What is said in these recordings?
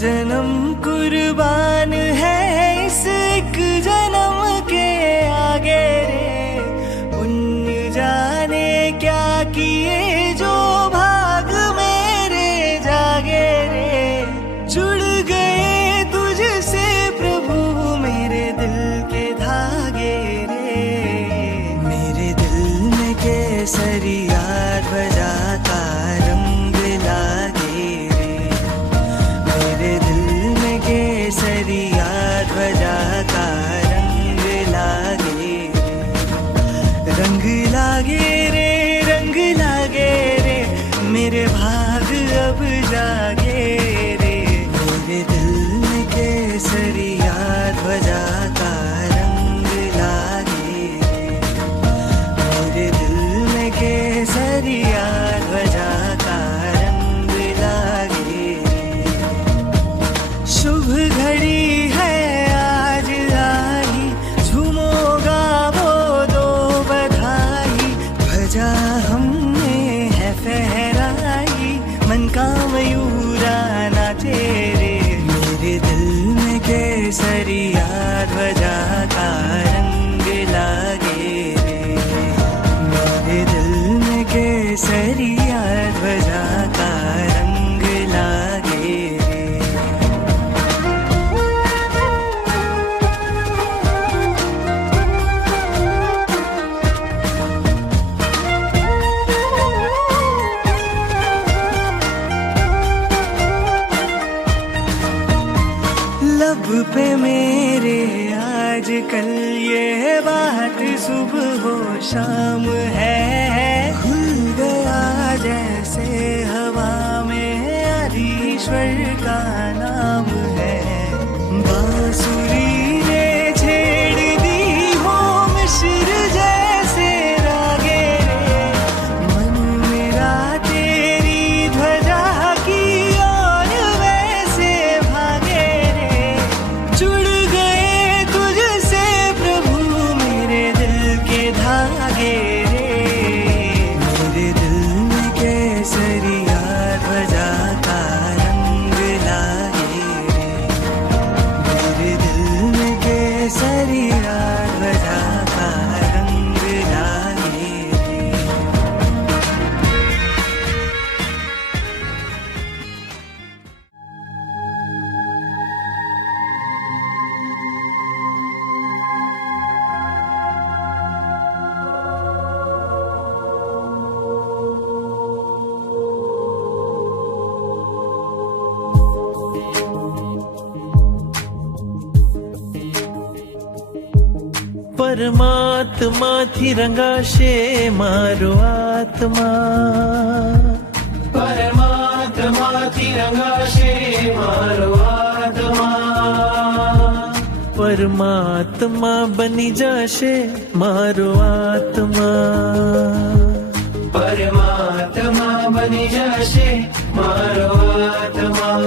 जन्म कुर्बान है इस एक जन्म के आगे रे। पुण्य जाने क्या किए जो भाग मेरे जागे रे। जुड़ गए तुझसे प्रभु मेरे दिल के धागे रे। मेरे दिल में केसरिया ध्वजा का रंग लागे रे। मेरे दिल में केसरिया ध्वजा का रंग लागे रे। रंग लागे रे, रंग लागे रे, मेरे भाग अब जागे रे। मेरे दिल में केसरिया ध्वजा का रंग लागे रे। मेरे दिल में केसरिया ध्वजा का रंग लागे रे। शुभ घड़ी है आज आई, झूमो गावो दो बधाई। ध्वजा हमने है फहराई, मन का मयूरा नाचे रे। मेरे दिल में केसरिया ध्वजा का रंग लागे रे। मेरे दिल में केसरिया ध्वजा का रंग लागे रे। लब पे मेरे आज कल ये बात सुबह हो शाम है। खुल गया जैसे हवा में आदिश्वर का नाम है। बांसुरी ने छेड़ दी हो मिश्र जैसे रागे रे। मन मेरा तेरी ध्वजा की ओर वैसे भागे रे। जुड़ गए तुझसे प्रभु मेरे दिल के धागे रे। मेरे दिल में केसरिया ध्वजा का रंग लागे रे। मेरे दिल में केसरिया ध्वजा का रंग लागे रे। પરમાત્મા થી રંગાશે મારો આત્મા। પરમાત્મા થી રંગાશે મારો આત્મા। પરમાત્મા બની જશે મારો આત્મા। પરમાત્મા બની જશે મારો આત્મા।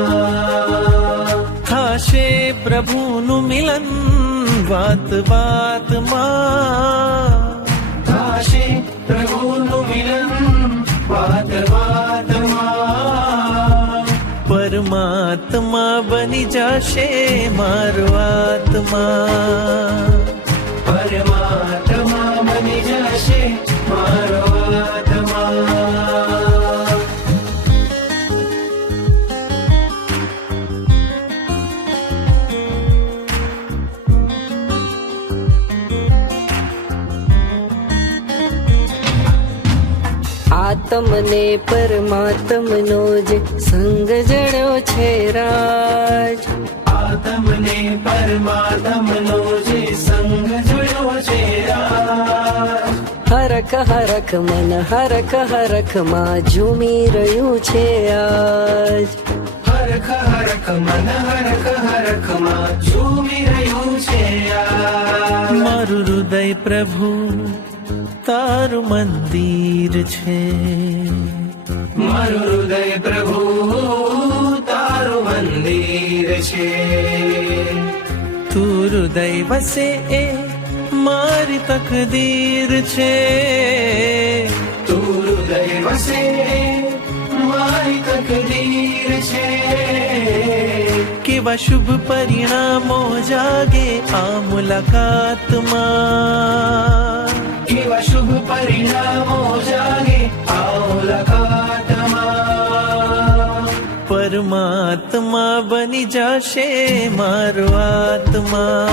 થાશે પ્રભુનું મિલન વાત વાતમાં। થાશે પ્રભુનું મિલન વાત વાતમાં। પરમાત્મા બની જશે મારો આત્મા। પરમાત્મા બની જશે મારો આત્મા। આત્મને પરમાત્મનો જે સંગ જણ્યો છે રાજ। આત્મને પરમાત્મનો જે સંગ જોયો છે રાજ। હરખ હરખ મન હરખ હરખ માં ઝૂમી રહ્યું છે આજ। હરખ હરખ મન હરખ હરખ માં ઝૂમી રહ્યું છે આજ। મારું હૃદય પ્રભુ તારું મંદિર છે। મારું હૃદય પ્રભુ તારું મંદિર છે। તું હૃદય વસે એ મારી તકદીર છે। તું હૃદય વસે એ મારી તકદીર છે। કેવા શુભ પરિણામો જાગે આ મુલાકાતમાં. કેવા શુભ પરિણામો જાગે આ મુલાકાતમાં. પરમાત્મા બની જશે મારો આત્મા.